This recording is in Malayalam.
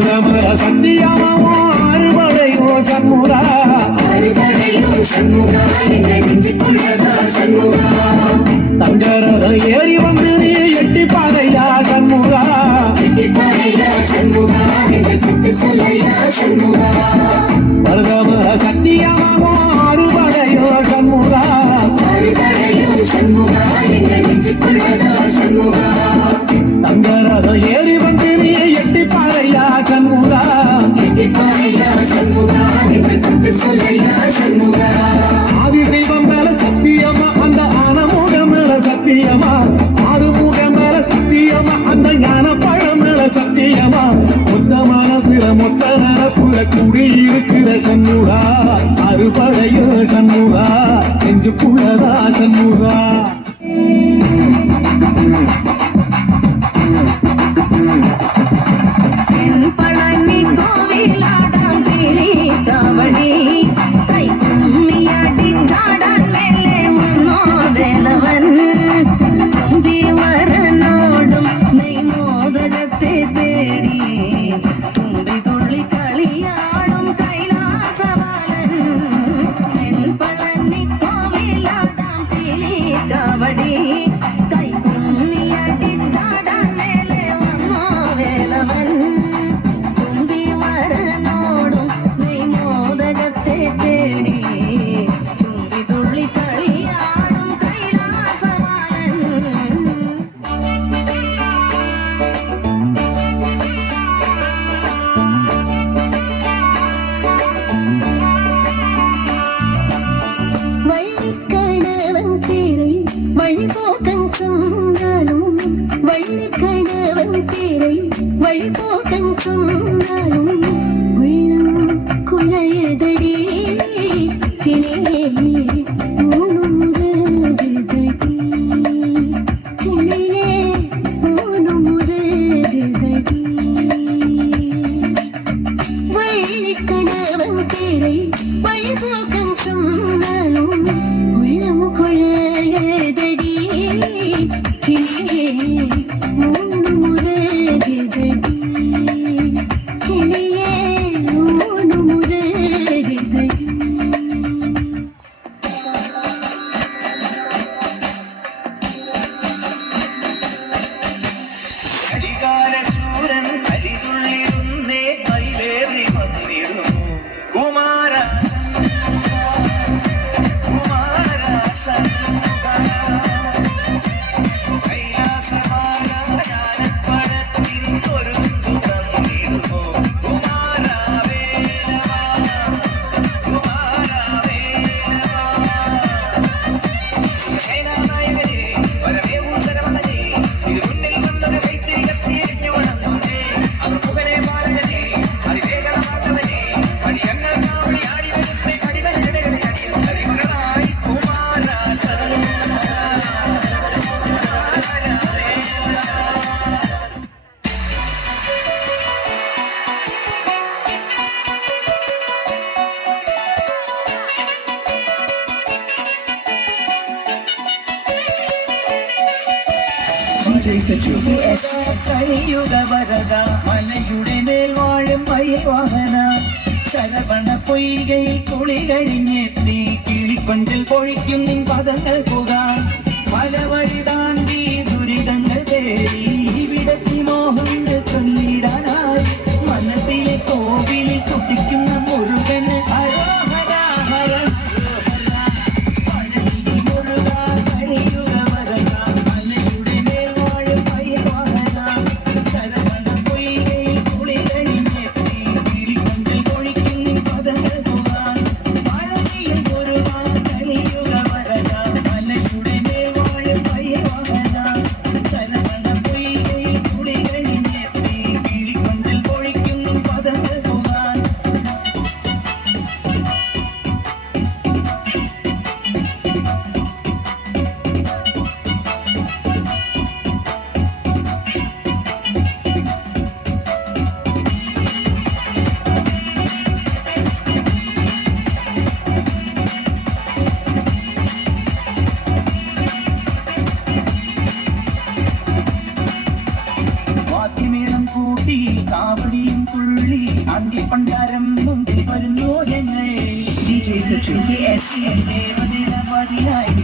மருதமர சத்தியமாவோ அறுபடையோ சண்முகா தங்கரத ஏறி வந்து நீ எட்டி பாதையா சண்முகா மருதமர சத்தியமாவோ அறுபடையோ சண்முகா தங்கரத ஏறி வந்து நீ எட்டி பாதையா சண்முகா ஆதிசைவம் மேல சத்தியமா அந்த ஆனமுக மேல சத்தியமா ஆறுமுக மேல சத்தியமா அந்த ஞான பழம் மேல சத்தியமா மொத்த மனசுல மொத்த நரப்புல குடியிருக்கிற சண்முகா அறுபடையோ சண்முகா நெஞ்சுக்குள்ளதா சண்முகா കലിയുഗവരദ മലയുടെ മേൽ വാഴും മയിൽവാഹന ശരവണ പൊയ്കയിൽ കുളി കഴിഞ്ഞെത്തി കിളിക്കൊണ്ടിൽ പൊഴിക്കും നിൻ പദങ്ങൾ പുകാൻ പല വഴി താണ്ടി ദുരിതങ്ങൾ തേടി ഇവിടത്തി മോഹങ്ങൾ ചൊല്ലിടാനായി മനസ്സിലെ കോവിലിൽ കുട്ടിക്കുന്ന മുരുകന് ഹരോഹര ഹര സുചു KS ദേവദിന പതിനായി